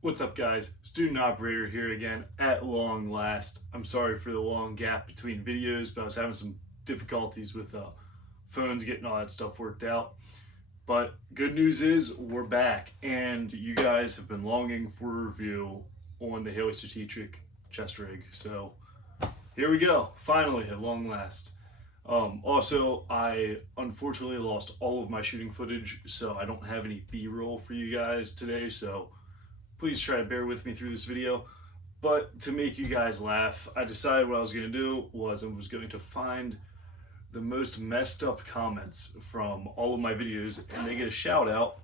What's up, guys? Student Operator here again at long last. I'm sorry for the long gap between videos, but I was having some difficulties with phones getting all that stuff worked out. But good news is we're back, and you guys have been longing for a review on the Haley Strategic chest rig. So here we go, finally at long last. Also, I unfortunately lost all of my shooting footage, so I don't have any B-roll for you guys today. So please try to bear with me through this video. But to make you guys laugh, I decided what I was going to do was I was going to find the most messed up comments from all of my videos, and they get a shout out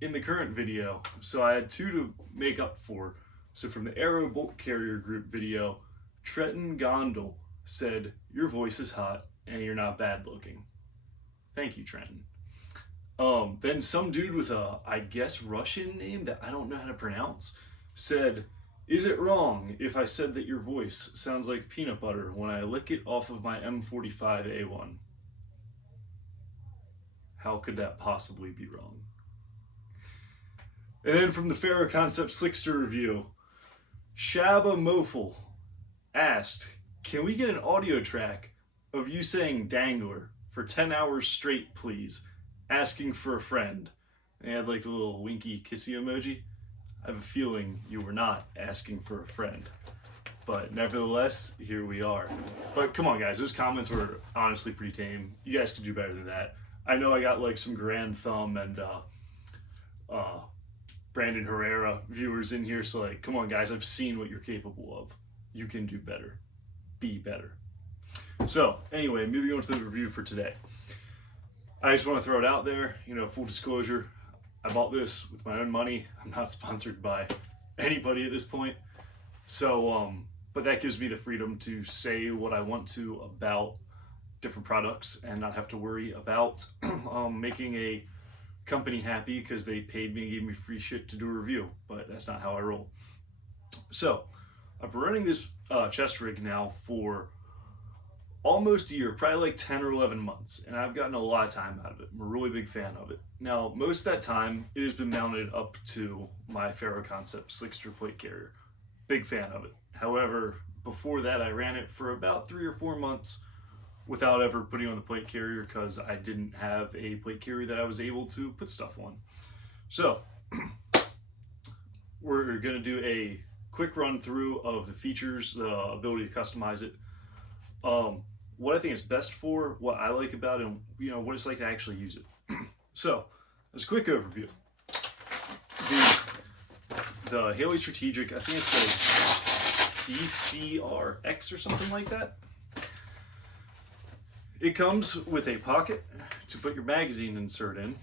in the current video. So I had two to make up for. So from the Arrow Bolt Carrier Group video, Trenton Gondel said, "Your voice is hot and you're not bad looking." Thank you, Trenton. Then some dude with a, I guess, Russian name that I don't know how to pronounce said, "Is it wrong if I said that your voice sounds like peanut butter when I lick it off of my M45A1? How could that possibly be wrong?" And then from the Ferro Concept Slickster review, Shabba Mofel asked, "Can we get an audio track of you saying Dangler for 10 hours straight, please? Asking for a friend." They had like the little winky kissy emoji. I have a feeling you were not asking for a friend. But nevertheless, here we are. But come on, guys, those comments were honestly pretty tame. You guys could do better than that. I know I got like some Grand Thumb and Brandon Herrera viewers in here, so like, come on, guys, I've seen what you're capable of. You can do better. Be better. So, anyway, moving on to the review for today. I just want to throw it out there, full disclosure, I bought this with my own money. I'm not sponsored by anybody at this point. So, but that gives me the freedom to say what I want to about different products and not have to worry about making a company happy because they paid me and gave me free shit to do a review, but that's not how I roll. So, I've been running this chest rig now for almost a year, probably like 10 or 11 months, and I've gotten a lot of time out of it. I'm a really big fan of it. Now, most of that time, it has been mounted up to my Ferro Concept Slickster plate carrier. Big fan of it. However, before that, I ran it for about 3 or 4 months without ever putting on the plate carrier because I didn't have a plate carrier that I was able to put stuff on. So, we're going to do a quick run through of the features, the ability to customize it, what I think it's best for, what I like about it, and what it's like to actually use it. So, as a quick overview, the Haley Strategic, I think it's like D3CRM or something like that. It comes with a pocket to put your magazine insert in,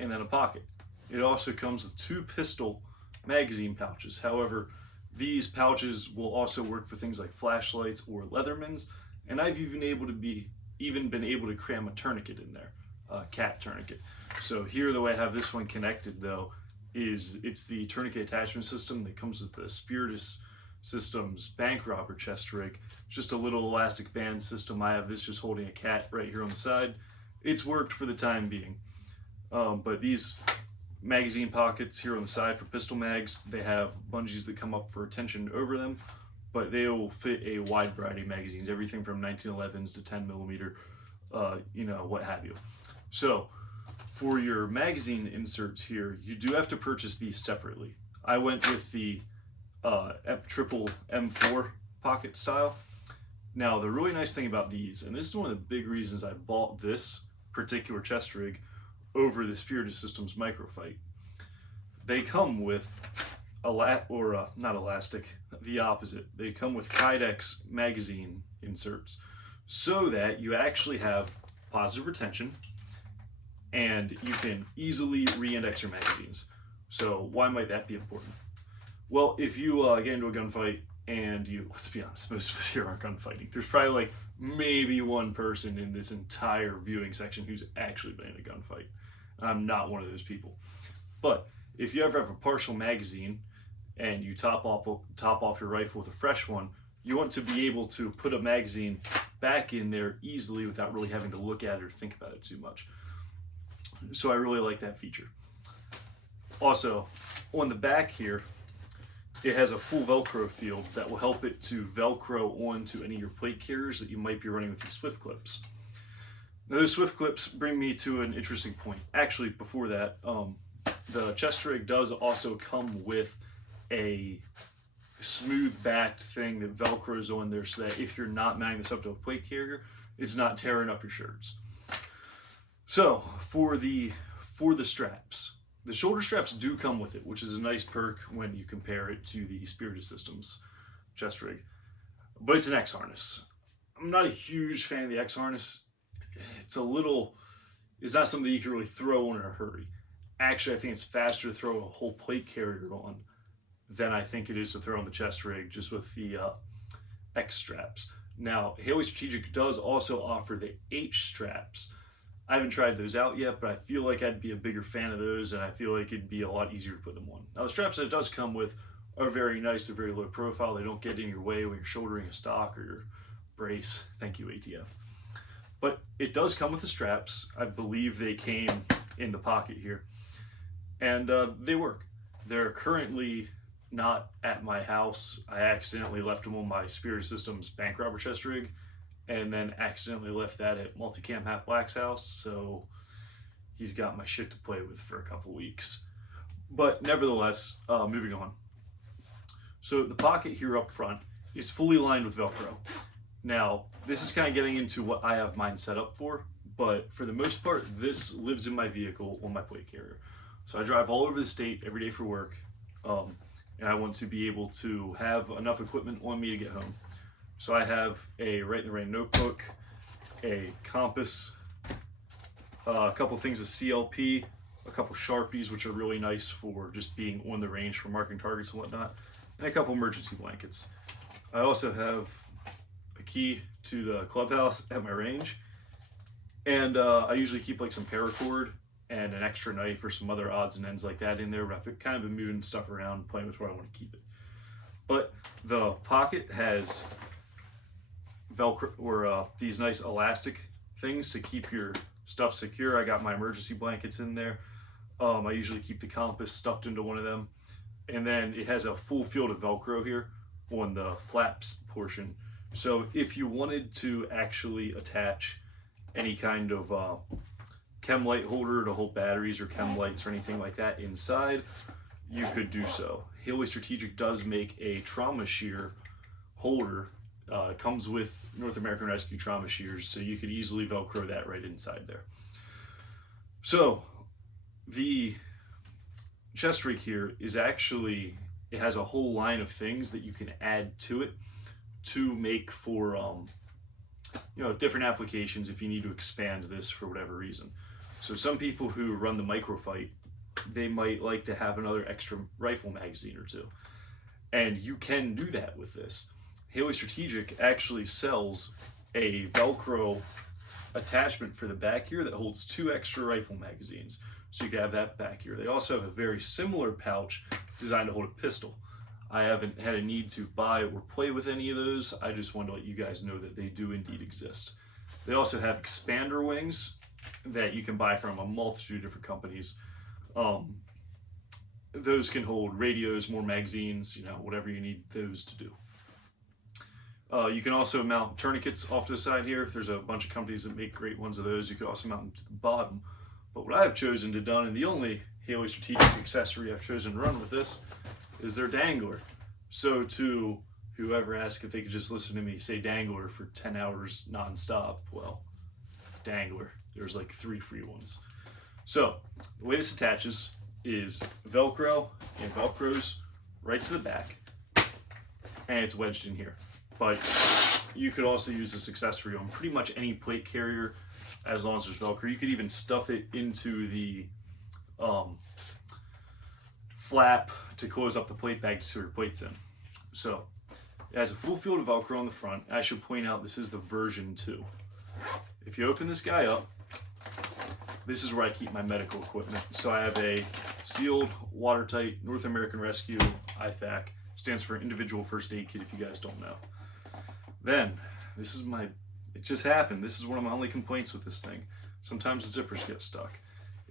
and then a pocket. It also comes with 2 pistol magazine pouches. However, these pouches will also work for things like flashlights or Leathermans, and I've even been able to cram a tourniquet in there, a cat tourniquet. So here, the way I have this one connected though is it's the tourniquet attachment system that comes with the Spiritus Systems bank robber chest rig. It's just a little elastic band system. I have this just holding a cat right here on the side. It's worked for the time being, but these magazine pockets here on the side for pistol mags, they have bungees that come up for tension over them, but they will fit a wide variety of magazines, everything from 1911s to 10 millimeter, what have you. So for your magazine inserts here, you do have to purchase these separately. I went with the triple M4 pocket style. Now, the really nice thing about these, and this is one of the big reasons I bought this particular chest rig over the Spiritus Systems Microfight, they come with not elastic, the opposite. They come with Kydex magazine inserts so that you actually have positive retention and you can easily re-index your magazines. So why might that be important? Well, if you get into a gunfight and let's be honest, most of us here aren't gunfighting. There's probably like maybe one person in this entire viewing section who's actually been in a gunfight. I'm not one of those people. But if you ever have a partial magazine and you top off your rifle with a fresh one, you want to be able to put a magazine back in there easily without really having to look at it or think about it too much. So I really like that feature. Also, on the back here, it has a full Velcro field that will help it to Velcro onto any of your plate carriers that you might be running with these Swift clips. Now those Swift clips bring me to an interesting point. Actually, before that, the chest rig does also come with a smooth backed thing that Velcros on there so that if you're not mounting this up to a plate carrier, it's not tearing up your shirts. So for the straps, the shoulder straps do come with it, which is a nice perk when you compare it to the Spirited Systems chest rig. But it's an X harness. I'm not a huge fan of the X harness. It's not something you can really throw on in a hurry. Actually, I think it's faster to throw a whole plate carrier on than I think it is to throw on the chest rig just with the X straps. Now, Haley Strategic does also offer the H straps. I haven't tried those out yet, but I feel like I'd be a bigger fan of those, and I feel like it'd be a lot easier to put them on. Now, the straps that it does come with are very nice. They're very low profile. They don't get in your way when you're shouldering a stock or your brace. Thank you, ATF. But it does come with the straps. I believe they came in the pocket here, and they work. They're currently not at my house. I accidentally left them on my Spirit Systems bank robber chest rig, and then accidentally left that at Multicam Half Black's house, so he's got my shit to play with for a couple weeks. But nevertheless, moving on. So the pocket here up front is fully lined with Velcro. Now, this is kind of getting into what I have mine set up for, but for the most part, this lives in my vehicle on my plate carrier. So I drive all over the state every day for work, and I want to be able to have enough equipment on me to get home. So I have a Write in the Rain notebook, a compass, a couple things of CLP, a couple Sharpies, which are really nice for just being on the range for marking targets and whatnot, and a couple emergency blankets. I also have a key to the clubhouse at my range, and I usually keep like some paracord and an extra knife or some other odds and ends like that in there, but I've kind of been moving stuff around, playing with where I want to keep it. But the pocket has Velcro or these nice elastic things to keep your stuff secure. I got my emergency blankets in there. I usually keep the compass stuffed into one of them. And then it has a full field of Velcro here on the flaps portion. So if you wanted to actually attach any kind of chem light holder to hold batteries or chem lights or anything like that inside, you could do so. Haley Strategic does make a trauma shear holder. It comes with North American Rescue trauma shears, so you could easily Velcro that right inside there. So the chest rig here is actually, it has a whole line of things that you can add to it to make for different applications if you need to expand this for whatever reason. So some people who run the microfight, they might like to have another extra rifle magazine or two, and you can do that with this. Haley Strategic actually sells a Velcro attachment for the back here that holds 2 extra rifle magazines, so you can have that back here. They also have a very similar pouch designed to hold a pistol. I haven't had a need to buy or play with any of those. I just wanted to let you guys know that they do indeed exist. They also have expander wings that you can buy from a multitude of different companies. Those can hold radios, more magazines, whatever you need those to do. You can also mount tourniquets off to the side here. There's a bunch of companies that make great ones of those. You could also mount them to the bottom. But what I have chosen to done, and the only Haley Strategic accessory I've chosen to run with this, is their Dangler. So to whoever asked if they could just listen to me say Dangler for 10 hours non-stop, well, Dangler. There's like 3 free ones. So the way this attaches is Velcro, and Velcro's right to the back, and it's wedged in here. But you could also use this accessory on pretty much any plate carrier as long as there's Velcro. You could even stuff it into the flap to close up the plate bag to store your plates in. So it has a full field of Velcro on the front. I should point out this is the version 2. If you open this guy up, this is where I keep my medical equipment. So I have a sealed, watertight North American Rescue IFAK. Stands for Individual First Aid Kit if you guys don't know. Then, it just happened. This is one of my only complaints with this thing. Sometimes the zippers get stuck.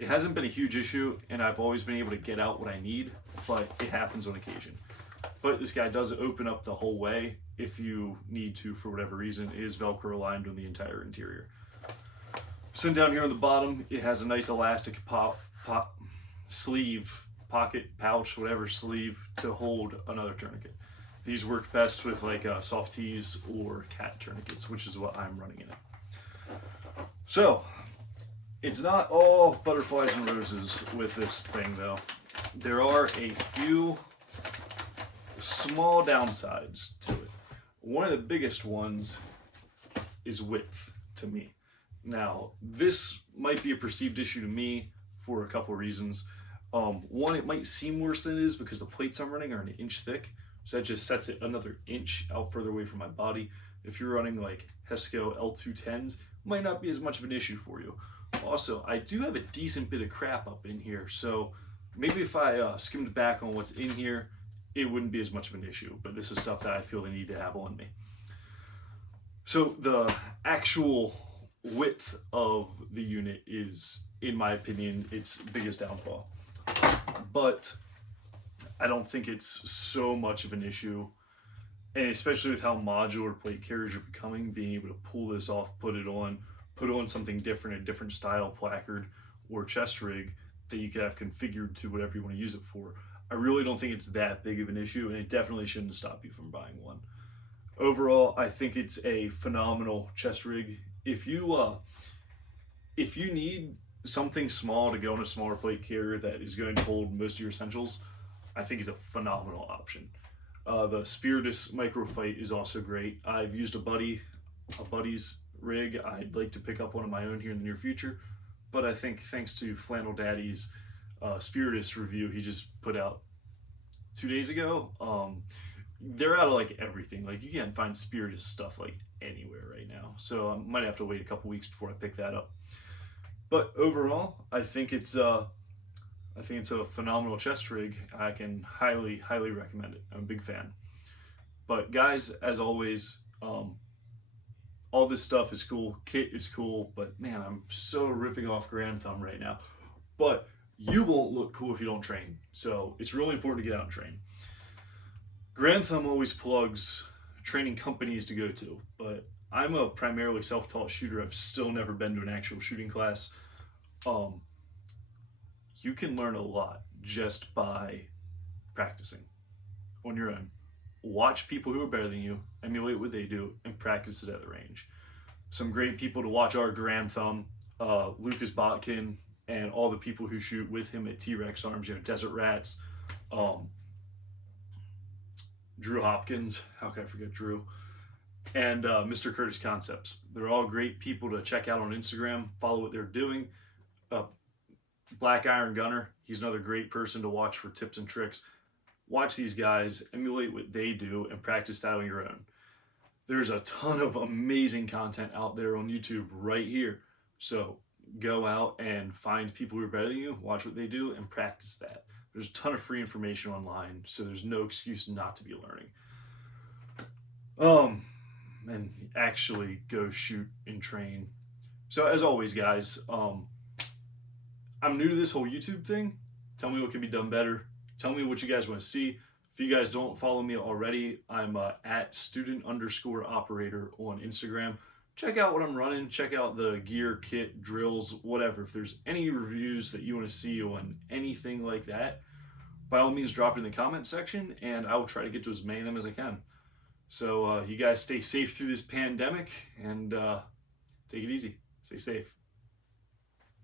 It hasn't been a huge issue, and I've always been able to get out what I need, but it happens on occasion. But this guy does open up the whole way if you need to for whatever reason. It is Velcro lined on the entire interior. So down here on the bottom, it has a nice elastic sleeve, pocket, pouch, whatever sleeve to hold another tourniquet. These work best with like soft tees or cat tourniquets, which is what I'm running in it. So it's not all butterflies and roses with this thing though. There are a few small downsides to it. One of the biggest ones is width to me. Now, this might be a perceived issue to me for a couple of reasons. One, it might seem worse than it is because the plates I'm running are an inch thick, so that just sets it another inch out further away from my body. If you're running like Hesco L210s, it might not be as much of an issue for you. Also, I do have a decent bit of crap up in here, so maybe if I skimmed back on what's in here, it wouldn't be as much of an issue, but this is stuff that I feel the need to have on me. So the actual width of the unit is, in my opinion, its biggest downfall. But I don't think it's so much of an issue, and especially with how modular plate carriers are becoming, being able to pull this off, put on something different, a different style placard or chest rig that you could have configured to whatever you want to use it for. I really don't think it's that big of an issue, and it definitely shouldn't stop you from buying one. Overall, I think it's a phenomenal chest rig. If you need something small to go on a smaller plate carrier that is going to hold most of your essentials, I think it's a phenomenal option. The Spiritus Microfight is also great. I've used a buddy's rig. I'd like to pick up one of my own here in the near future, but I think thanks to Flannel Daddy's Spiritus review he just put out 2 days ago, they're out of like everything. Like, you can't find Spiritus stuff like anywhere right now, so I might have to wait a couple weeks before I pick that up. But overall, I think it's a phenomenal chest rig. I can highly recommend it. I'm a big fan. But guys, as always, all this stuff is cool. Kit is cool, but man, I'm so ripping off Grand Thumb right now. But you won't look cool if you don't train. So it's really important to get out and train. Grand Thumb always plugs training companies to go to, but I'm a primarily self-taught shooter. I've still never been to an actual shooting class. You can learn a lot just by practicing on your own. Watch people who are better than you, emulate what they do, and practice it at the range. Some great people to watch are Grand Thumb, Lucas Botkin, and all the people who shoot with him at T-Rex Arms. You know, Desert Rats, Drew Hopkins, how can I forget Drew, and Mr. Curtis Concepts. They're all great people to check out on Instagram, follow what they're doing. Black Iron Gunner, he's another great person to watch for tips and tricks. Watch these guys, emulate what they do, and practice that on your own. There's a ton of amazing content out there on YouTube right here. So go out and find people who are better than you, watch what they do, and practice that. There's a ton of free information online, so there's no excuse not to be learning. And actually go shoot and train. So as always, guys, I'm new to this whole YouTube thing. Tell me what can be done better. Tell me what you guys want to see. If you guys don't follow me already, I'm at student_operator on Instagram. Check out what I'm running. Check out the gear, kit, drills, whatever. If there's any reviews that you want to see on anything like that, by all means, drop it in the comment section, and I will try to get to as many of them as I can. So you guys stay safe through this pandemic, and take it easy. Stay safe.